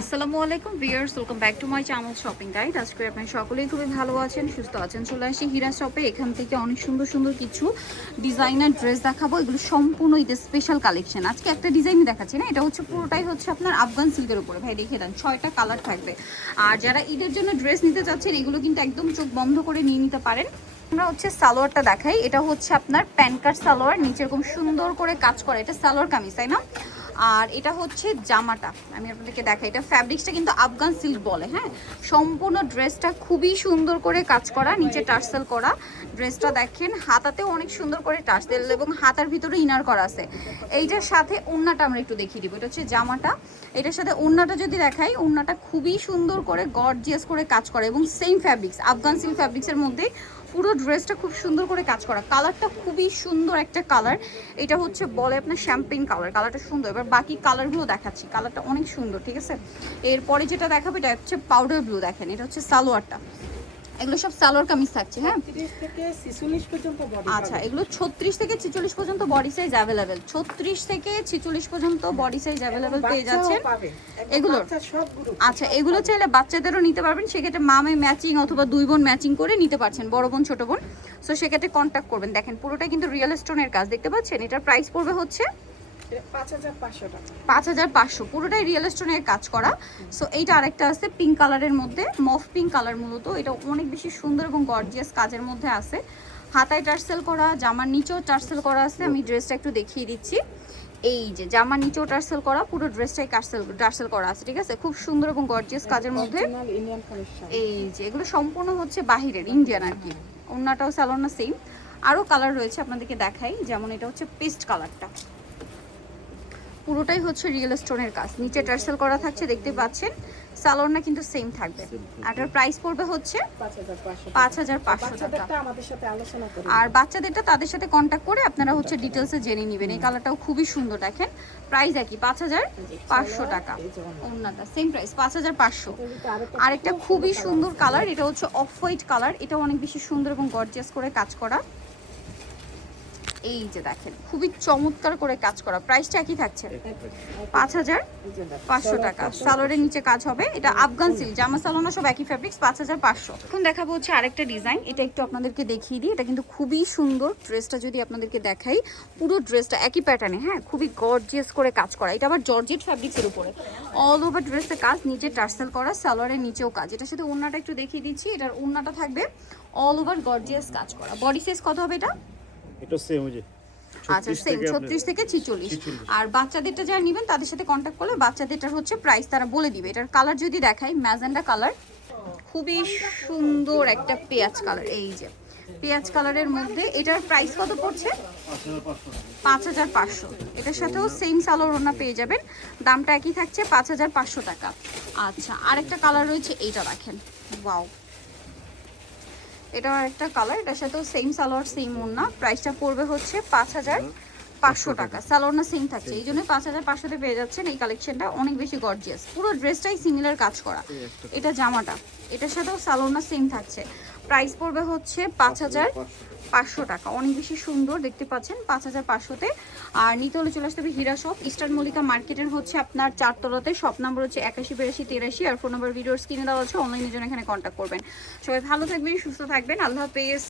আসসালামু আলাইকুম viewers, welcome back to my channel shopping guide. আজকে আপনারা সকলেই খুবই ভালো আছেন, সুস্থ আছেন। চলে আসি হীরা শপে। এখান থেকে অনেক সুন্দর সুন্দর কিছু ডিজাইনার ড্রেস দেখাবো। এগুলো সম্পূর্ণ ঈদের স্পেশাল কালেকশন। আজকে একটা ডিজাইনই দেখাচ্ছি না, এটা হচ্ছে পুরোটাই হচ্ছে আপনার আফগান সিল্কের উপরে। ভাই দেখিয়ে দেন, 6টা কালার থাকবে। আর যারা ঈদের জন্য ড্রেস নিতে চাচ্ছেন, এগুলো কিন্তু একদম চোখ বন্ধ করে নিয়ে নিতে পারেন। আমরা হচ্ছে সালোয়ারটা দেখাই। এটা হচ্ছে আপনার প্যান্টকাট সালোয়ার, নিচে এরকম সুন্দর করে কাজ করা। এটা সালোয়ার কামিজ, তাই না? আর এটা হচ্ছে জামাটা, আমি আপনাদেরকে দেখাই। এটা ফ্যাব্রিক্সটা কিন্তু আফগান সিল্ক বলে। হ্যাঁ, সম্পূর্ণ ড্রেসটা খুবই সুন্দর করে কাজ করা, নিচে টার্সেল করা। ড্রেসটা দেখেন, হাতাতেও অনেক সুন্দর করে টার্সেল এবং হাতার ভিতরে ইনার করা আছে। এইটার সাথে ওড়নাটা আমরা একটু দেখিয়ে দিব। এটা হচ্ছে জামাটা, এটার সাথে ওড়নাটা যদি দেখাই, ওড়নাটা খুবই সুন্দর করে গর্জিয়াস করে কাজ করা এবং সেম ফ্যাব্রিক্স, আফগান সিল্ক ফ্যাব্রিক্সের মধ্যেই পুরো ড্রেসটা খুব সুন্দর করে কাজ করা। কালারটা খুবই সুন্দর একটা কালার। এটা হচ্ছে বলে আপনার শ্যাম্পেন কালার, কালারটা সুন্দর। এবার বাকি কালারগুলো দেখাচ্ছি, কালারটা অনেক সুন্দর, ঠিক আছে? এরপরে যেটা দেখাবে এটা হচ্ছে পাউডার ব্লু। দেখেন, এটা হচ্ছে সালোয়ারটা। এগুলো সব সালোয়ার কামিজ থাকছে। হ্যাঁ, 30 থেকে 46 পর্যন্ত বডি। আচ্ছা, এগুলো 36 থেকে 46 পর্যন্ত বডি সাইজ অ্যাভেলেবেল। 36 থেকে 46 পর্যন্ত বডি সাইজ অ্যাভেলেবেল পেয়ে যাচ্ছেন এগুলো। আচ্ছা, এগুলো চাইলে বাচ্চাদেরও নিতে পারবেন। সেক্ষেত্রে মামে ম্যাচিং অথবা দুই বোন ম্যাচিং করে নিতে পারছেন, বড় বোন ছোট বোন। সো সেক্ষেত্রে কন্ট্যাক্ট করবেন। দেখেন, পুরোটা কিন্তু রিয়েল স্টোনের কাজ, দেখতে পাচ্ছেন? এটার প্রাইস পড়বে হচ্ছে 5500 টাকা। 5500, পুরোটাই রিয়েল স্টোনের কাজ করা। সো এইটা আরেকটা আছে পিঙ্ক কালারের মধ্যে, মফ পিঙ্ক কালার মূলত। এটা অনেক বেশি সুন্দর এবং গর্জিয়াস কাজের মধ্যে আছে। হাতায় টার্সেল করা, জামার নিচেও টার্সেল করা আছে। আমি ড্রেসটা একটু দেখিয়ে দিচ্ছি। এই যে জামার নিচেও টার্সেল করা, পুরো ড্রেসটাই টার্সেল করা আছে, ঠিক আছে? খুব সুন্দর এবং গর্জিয়াস কাজের মধ্যে। এই যে এগুলো সম্পূর্ণ হচ্ছে বাহিরের, ইন্ডিয়ান আর কি। ওড়নাটাও স্যালোনা সেম। আরও কালার রয়েছে, আপনাদেরকে দেখাই। যেমন এটা হচ্ছে পেস্ট কালারটা, পুরোটাই হচ্ছে রিয়েল স্টোনের কাজ, নিচে টার্সেল করা থাকছে, দেখতে পাচ্ছেন। সালোয়ারটা কিন্তু সেম থাকবে। আর এটার প্রাইস পড়বে হচ্ছে 5500 টাকা। আমাদের সাথে আলোচনা করুন। আর বাচ্চাদেরটা তাদের সাথে কন্ট্যাক্ট করে আপনারা হচ্ছে ডিটেলসে জেনে নেবেন। এই কালারটাও খুবই সুন্দর, দেখেন। প্রাইস একই, 5500 টাকা। ওড়নাটা সেম প্রাইস, 5500। আরেকটা খুবই সুন্দর কালার, এটা হচ্ছে অফ হোয়াইট কালার। এটা অনেক বেশি সুন্দর এবং গর্জিয়াস করে কাজ করা। এই যে দেখেন, খুবই চমৎকার করে কাজ করা। প্রাইসটা একই থাকছে, 5500 টাকা। সালোয়ারের নিচে কাজ হবে। এটা আফগান সিল্ক, জামা সালোনা সব একই ফ্যাব্রিক্স, 5500। এখন দেখাবো হচ্ছে আরেকটা ডিজাইন। এটা একটু আপনাদেরকে দেখিয়ে দিই। এটা কিন্তু খুবই সুন্দর। ড্রেসটা যদি আপনাদেরকে দেখাই, পুরো ড্রেসটা একই প্যাটার্নে, হ্যাঁ, খুবই গর্জিয়াস করে কাজ করা। এটা আবার জর্জেট ফ্যাব্রিক্সের উপরে অল ওভার ড্রেসের কাজ, নিচে টার্সেল করা, সালোয়ারের নিচেও কাজ। এটার সাথে ওড়নাটা একটু দেখিয়ে দিচ্ছি। এটার ওড়নাটা থাকবে অল ওভার গর্জিয়াস কাজ করা। বডি সাইজ কত হবে এটা? এটা সেম ওই যে আচ্ছা, সেম 36 থেকে 46। আর বাচ্চাদেরটা যারা নেবেন তাদের সাথে কন্ট্যাক্ট করলে বাচ্চাদেরটার হচ্ছে প্রাইস তারা বলে দিবে। এটার কালার যদি দেখাই, ম্যাজেন্ডা কালার, খুবই সুন্দর একটা পেঁয়াজ কালার। এই যে পেঁয়াজ কালারের মধ্যে এটার প্রাইস কত পড়ছে? 5500। এটার সাথেও সেম সালোয়ার ওড়না পেয়ে যাবেন, দামটা একই থাকছে, 5500 টাকা। আচ্ছা, আরেকটা কালার রয়েছে, এইটা দেখেন, ওয়াও, এটা একটা কালার। এটার সাথেও সেম সালোয়ার সেম ওড়না। প্রাইসটা পড়বে হচ্ছে 5500 টাকা। সালোয়ারটা সেম থাকছে, এই জন্য 5500-তে পেয়ে যাচ্ছেন এই কালেকশনটা। অনেক বেশি গর্জিয়াস, পুরো ড্রেসটাই সিমিলার কাজ করা। এটা জামাটা, এটার সাথেও সালোয়ারটা সেম থাকছে। প্রাইস পড়বে হচ্ছে 5500 টাকা। অনেক বেশি সুন্দর, দেখতে পাচ্ছেন, 5500-তে। আর নিতে হলে চলে আসতে হবে হীরা শপ, ইস্টার্ন মল্লিকা মার্কেটের হচ্ছে আপনার 4 তলাতে। শপ নাম্বার হচ্ছে 818283, আর ফোন নাম্বার ভিডিওর স্ক্রিনে দেওয়া আছে। অনলাইনের জন্য এখানে কন্ট্যাক্ট করবেন। সবাই ভালো থাকবেন, সুস্থ থাকবেন, আল্লাহ হাফেজ।